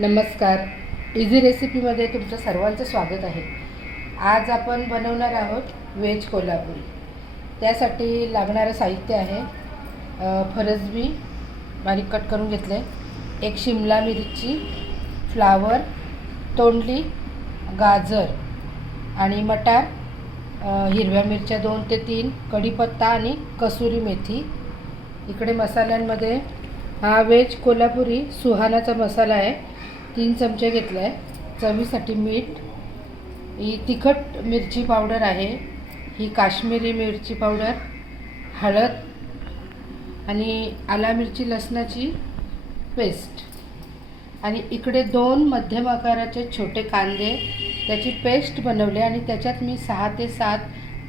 नमस्कार. इझी रेसिपीमध्ये तुमचं सर्वांचं स्वागत आहे. आज आपण बनवणार आहोत व्हेज कोल्हापुरी. त्यासाठी लागणारं साहित्य आहे फरसबी बारीक कट करून घेतले. एक शिमला मिरची फ्लावर तोंडली गाजर आणि मटार हिरव्या मिरच्या दोन ते तीन कढीपत्ता आणि कसुरी मेथी. इकडे मसाल्यांमध्ये हा व्हेज कोल्हापुरी सुहानाचा मसाला आहे. तीन चमचे घेतले आहे. चवीसाठी मीठ. ही तिखट मिरची पावडर आहे. ही काश्मीरी मिरची पावडर हळद आणि आला मिरची लसणाची पेस्ट. आणि इकडे दोन मध्यम आकाराचे छोटे कांदे त्याची पेस्ट बनवले आणि त्याच्यात मी सहा ते सात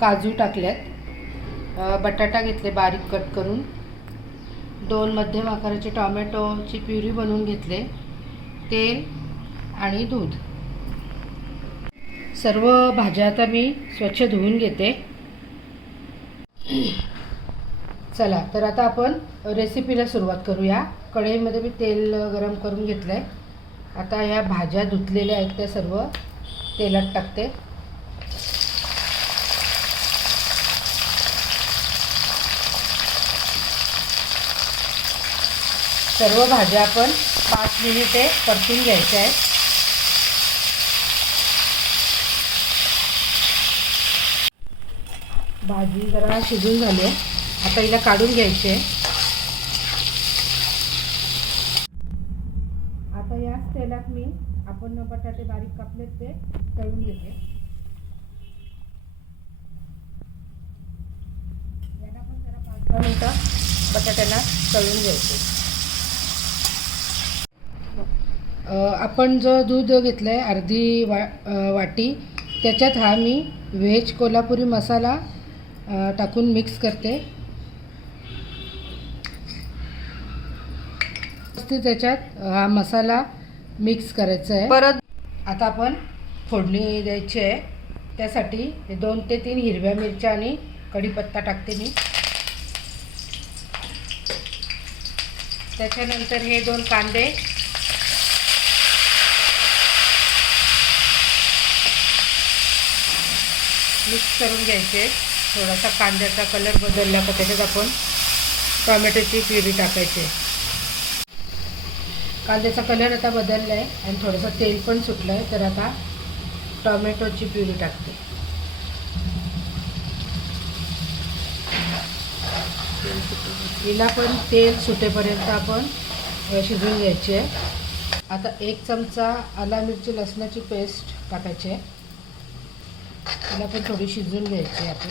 काजू टाकल्यात बटाटा घेतले बारीक कट करून. दोन मध्यम आकाराचे टॉमॅटोची प्युरी बनवून घेतले. तेल आणि दूध. सर्व भाज्या आता मी स्वच्छ धुवून घेते. चला तर आता आपण रेसिपीला सुरुवात करूया. कढईमध्ये मी तेल गरम करून घेतलं आहे आता ह्या भाज्या धुतलेल्या आहेत त्या सर्व तेलात टाकते. सर्व भाज्या आपण पाच मिनिटे परतून घ्यायचे आहेत. भाजी जरा शिजून झाली आहे. आता हिला काढून घ्यायची आहे. आता याच तेलात मी आपण बटाटे बारीक कापलेत ते तळून घेते. याला पण जरा पाच दहा मिनटं बटाट्याला तळून घ्यायचे. आपण जो दूध घेतलं आहे अर्धी वा वाटी त्याच्यात हा मी व्हेज कोल्हापुरी मसाला टाकून मिक्स करते. त्याच्यात हा मसाला मिक्स करायचा आहे. परत आता आपण फोडणी द्यायची आहे. त्यासाठी दोन ते तीन हिरव्या मिरच्या आणि कढीपत्ता टाकते मी. त्याच्यानंतर हे दोन कांदे मिक्स करून घ्यायचे. थोडासा कांद्याचा कलर बदलला का त्याच्यात आपण टॉमॅटोची प्युरी टाकायची. कांद्याचा कलर आता बदलला आहे आणि थोडंसं तेल पण सुटलं आहे तर आता टॉमॅटोची प्युरी टाकते. हिला पण तेल सुटेपर्यंत आपण शिजवून घ्यायची. आहे आता एक चमचा आला मिरची लसणाची पेस्ट टाकायची. आहे तिला पण थोडी शिजवून घ्यायची आहे आपण.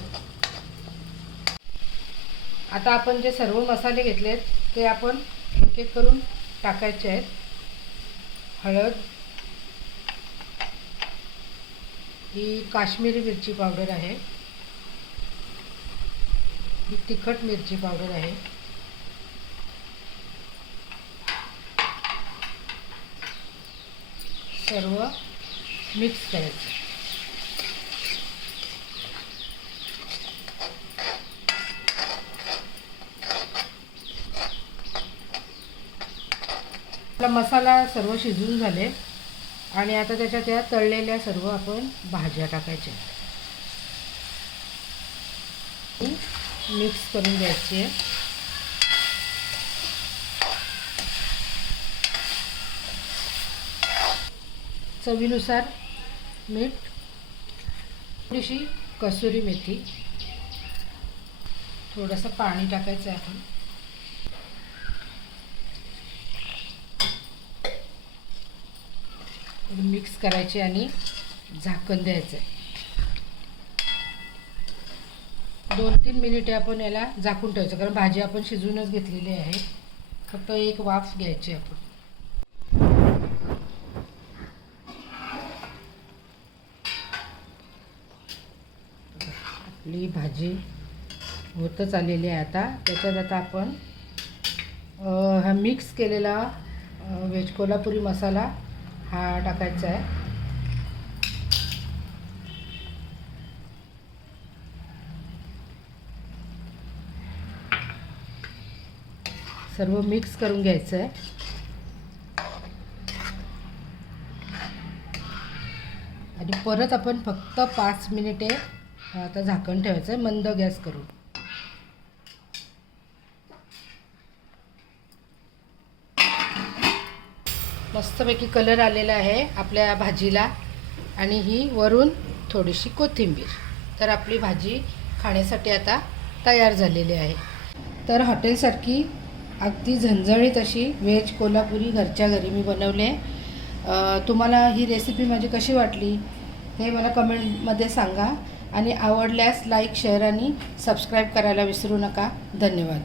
आता आपण जे सर्व मसाले घेतलेत ते आपण एक एक करून टाकायचे आहेत. हळद ही काश्मीरी मिरची पावडर आहे. ही तिखट मिरची पावडर आहे. सर्व मिक्स करायचं. आपला मसाला सर्व शिजून झाले आणि आता त्याच्यात या तळलेल्या सर्व आपण भाज्या टाकायच्या मिक्स करून घ्यायची आहे. चवीनुसार मीठ थोडीशी कसुरी मेथी थोडंसं पाणी टाकायचं आहे आपण. मिक्स करायचे आणि झाकण द्यायचं. आहे दोन तीन मिनिटे आपण याला झाकून ठेवायचं कारण भाजी आपण शिजवूनच घेतलेली आहे. फक्त एक वाफ घ्यायची आपण. आपली भाजी होतच आलेली आहे आता. त्याच्यात आता आपण हा मिक्स केलेला व्हेज कोल्हापुरी मसाला हा टाकायचा आहे. सर्व मिक्स करून घ्यायचं आहे. आणि परत आपण फक्त पाच मिनिटे आता झाकण ठेवायचं आहे मंद गॅस करून. मस्तपैकी कलर आलेला आहे आपल्या भाजीला. आणि ही वरून थोडीशी कोथिंबीर. तर आपली भाजी खाण्यासाठी आता तयार झालेली आहे. तर हॉटेलसारखी अगदी झणझणीत अशी व्हेज कोल्हापुरी घरच्या घरी मी बनवले आहे. तुम्हाला ही रेसिपी माझी कशी वाटली हे मला कमेंटमध्ये सांगा. आणि आवडल्यास लाईक शेअर आणि सबस्क्राईब करायला विसरू नका. धन्यवाद.